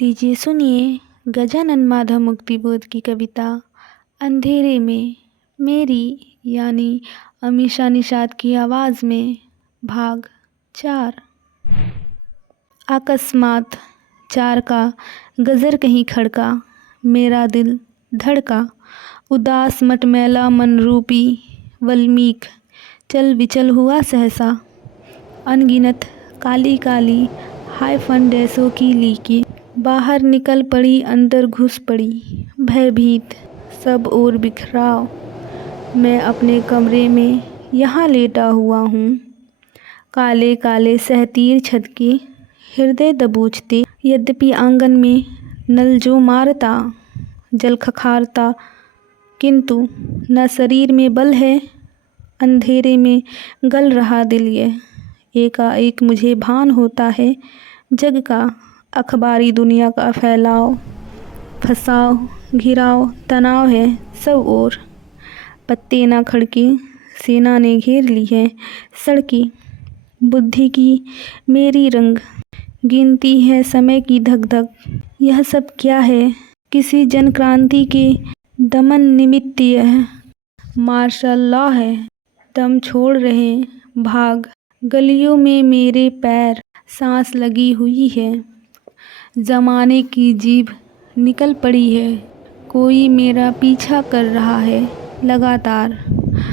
लीजिए सुनिए गजानन माधव मुक्तिबोध की कविता अंधेरे में, मेरी यानी अमीषा निषाद की आवाज़ में। भाग 4। अकस्मात 4 का गज़र कहीं खड़का, मेरा दिल धड़का। उदास मटमैला मन रूपी वल्मीक चल विचल हुआ सहसा। अनगिनत काली काली हाय फंडेसों की लीकी बाहर निकल पड़ी, अंदर घुस पड़ी भयभीत सब ओर बिखराव। मैं अपने कमरे में यहाँ लेटा हुआ हूँ, काले काले सहतीर छत के हृदय दबोचते। यद्यपि आंगन में नल जो मारता जल खखारता, किंतु न शरीर में बल है, अंधेरे में गल रहा दिल। ये एकाएक मुझे भान होता है जग का, अखबारी दुनिया का फैलाव, फसाव, घिराव, तनाव है सब ओर। पत्ते ना खड़के, सेना ने घेर ली है सड़कें। बुद्धि की मेरी रंग गिनती है समय की धक धक। यह सब क्या है? किसी जन क्रांति के दमन निमित्त यह मार्शल लॉ है। दम छोड़ रहे भाग गलियों में मेरे पैर, सांस लगी हुई है। ज़माने की जीभ निकल पड़ी है, कोई मेरा पीछा कर रहा है लगातार।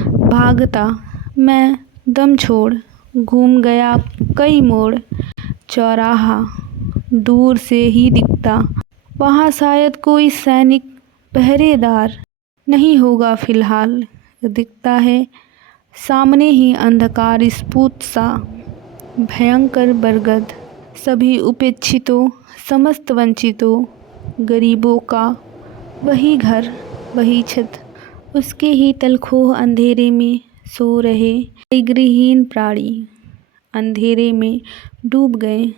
भागता मैं दम छोड़ घूम गया कई मोड़, चौराहा दूर से ही दिखता। वहाँ शायद कोई सैनिक पहरेदार नहीं होगा फिलहाल। दिखता है सामने ही अंधकार स्फुट सा, भयंकर बरगद। सभी उपेक्षितों, समस्त वंचितों, गरीबों का वही घर, वही छत, उसके ही तलखोह अंधेरे में सो रहे गृहहीन प्राणी। अंधेरे में डूब गए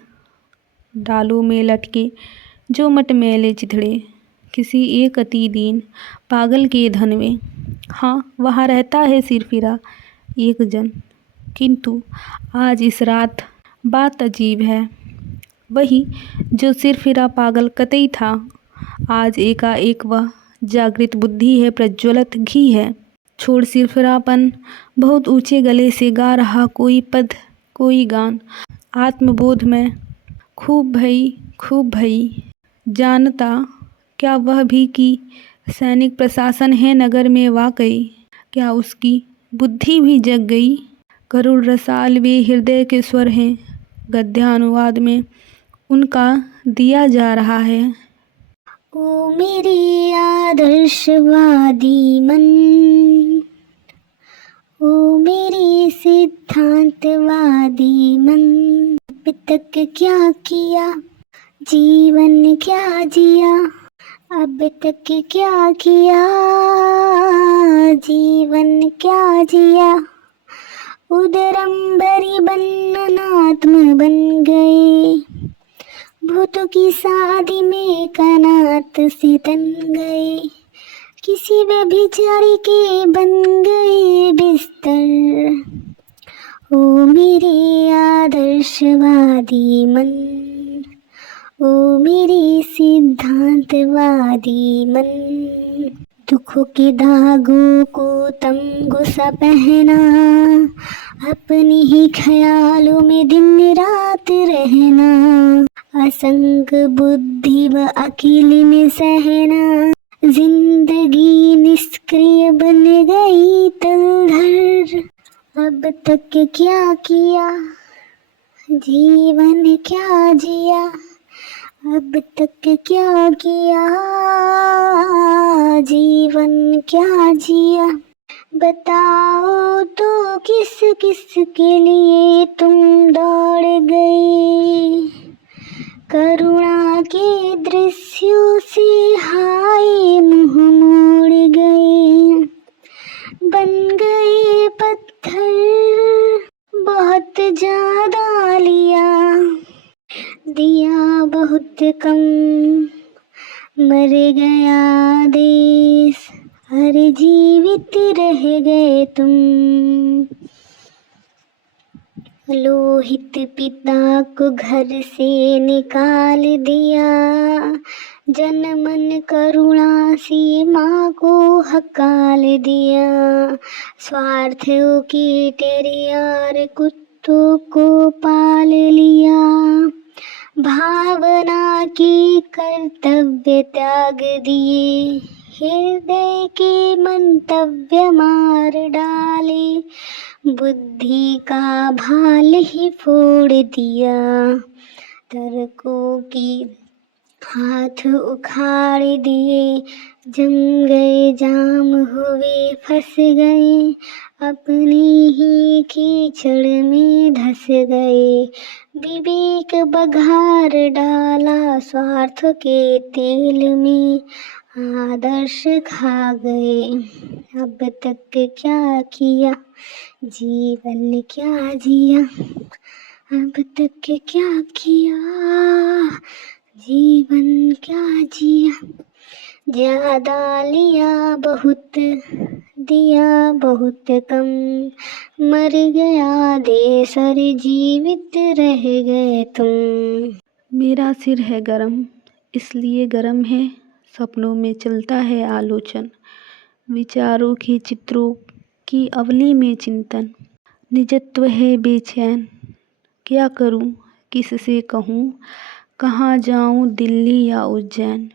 डालों में लटके जो मटमैले चिथड़े, किसी एक अति दीन पागल के धन में। हाँ, वहाँ रहता है सिरफिरा एक जन, किंतु आज इस रात बात अजीब है। वही जो सिरफिरा पागल कतई था, आज एकाएक वह जागृत बुद्धि है, प्रज्वलित घी है। छोड़ सिरफिरापन, बहुत ऊंचे गले से गा रहा कोई पद, कोई गान। आत्मबोध में खूब भई जानता क्या वह भी कि सैनिक प्रशासन है नगर में वाकई। क्या उसकी बुद्धि भी जग गई? करुण रसाल वे हृदय के स्वर हैं, गद्यानुवाद में उनका दिया जा रहा है। ओ मेरी आदर्शवादी मन, ओ मेरी सिद्धांतवादी मन। अब तक क्या किया, जीवन क्या जिया, अब तक क्या किया, जीवन क्या जिया। उदरंबरी बननात्म बन गए, भूतों की शादी में कनात से तन गए। किसी व्यभिचारी के बन गए बिस्तर, ओ मेरे आदर्शवादी मन, ओ मेरी सिद्धांतवादी मन। दुखों के धागों को तंगों सा पहना, अपने ही ख्यालों में दिन रात रहना। असंग बुद्धि व अकेले में सहना, जिंदगी निष्क्रिय बन गई तलधर। अब तक क्या किया, जीवन क्या जिया, अब तक क्या किया, जीवन क्या जिया। बताओ तो किस किस के लिए तुम दौड़ गए, करुणा के दृश्यों से हाय मुँह मोड़ गए। बन गए पत्थर बहुत ज्यादा लिया, दिया बहुत कम, मर गया देश, अरे जीवित रह गए तुम। लोहित पिता को घर से निकाल दिया, जन मन करुणा सीमा को हकाल दिया, स्वार्थों की तेरी यार कुत्तों को पाल लिया, भावना की कर्तव्य त्याग दिए, हृदय के मंतव्य मार डाले, बुद्धि का भाल ही फोड़ दिया, तर्कों की हाथ उखाड़ दिए, जम गए जाम हुए फंस गए, अपने ही कीचड़ में धस गए, विवेक बघार डाला स्वार्थ के तेल में, आदर्श खा गए, अब तक क्या किया जीवन क्या जिया, अब तक क्या किया जीवन क्या जिया, ज्यादा लिया बहुत दिया बहुत कम, मर गया देश और जीवित रह गए तुम। मेरा सिर है गरम इसलिए गरम है, सपनों में चलता है आलोचन, विचारों के चित्रों की अवली में चिंतन, निजत्व है बेचैन, क्या करूं किससे कहूं, कहाँ जाऊं दिल्ली या उज्जैन।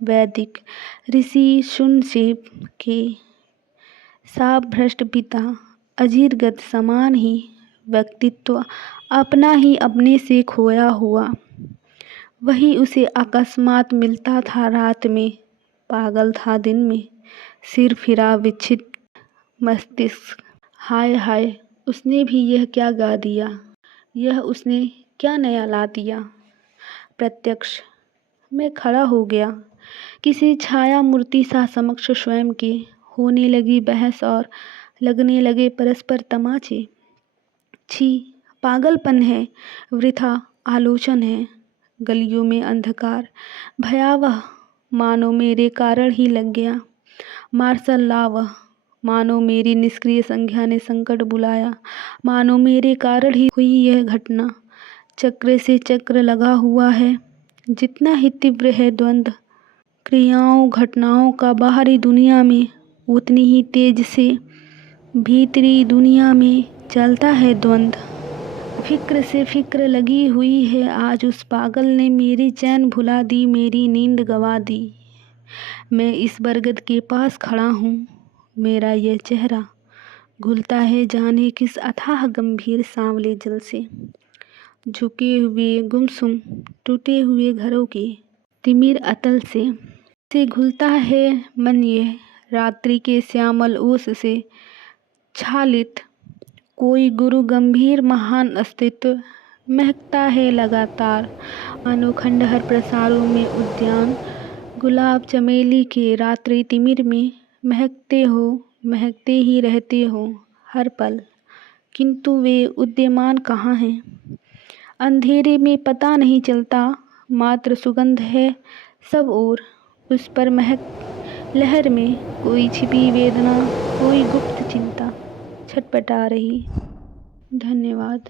वैदिक ऋषि शुनशेप के साप भ्रष्ट पिता अजीरगत समान ही व्यक्तित्व अपना ही अपने से खोया हुआ, वही उसे अकस्मात मिलता था रात में, पागल था दिन में, सिर फिरा विक्षित मस्तिष्क। हाय हाय उसने भी यह क्या गा दिया, यह उसने क्या नया ला दिया। प्रत्यक्ष मैं खड़ा हो गया, किसी छाया मूर्ति सा समक्ष स्वयं के, होने लगी बहस और लगने लगे परस्पर तमाचे। छी पागलपन है, वृथा आलोचन है, गलियों में अंधकार भयावह, मानो मेरे कारण ही लग गया, मार्शल लावह, मानो मेरी निष्क्रिय संज्ञा ने संकट बुलाया, मानो मेरे कारण ही हुई यह घटना। चक्र से चक्र लगा हुआ है, जितना ही तीव्र है द्वंद्व क्रियाओं घटनाओं का बाहरी दुनिया में, उतनी ही तेज से भीतरी दुनिया में चलता है द्वंद्व। फिक्र से फिक्र लगी हुई है आज उस पागल ने, मेरी चैन भुला दी मेरी नींद गवा दी। मैं इस बरगद के पास खड़ा हूँ, मेरा यह चेहरा घुलता है जाने किस अथाह गंभीर सांवले जल से, झुके हुए गुमसुम टूटे हुए घरों के तिमिर अतल से घुलता है मन ये रात्रि के श्यामल ओस से छालित, कोई गुरु गंभीर महान अस्तित्व महकता है लगातार, मानो खंडहर प्रसारों में उद्यान, गुलाब चमेली के रात्रि तिमिर में महकते हो, महकते ही रहते हो हर पल, किंतु वे उद्यमान कहाँ हैं। अंधेरे में पता नहीं चलता, मात्र सुगंध है सब ओर, उस पर महक लहर में कोई छिपी वेदना, कोई गुप्त चिंता छटपटा रही। धन्यवाद।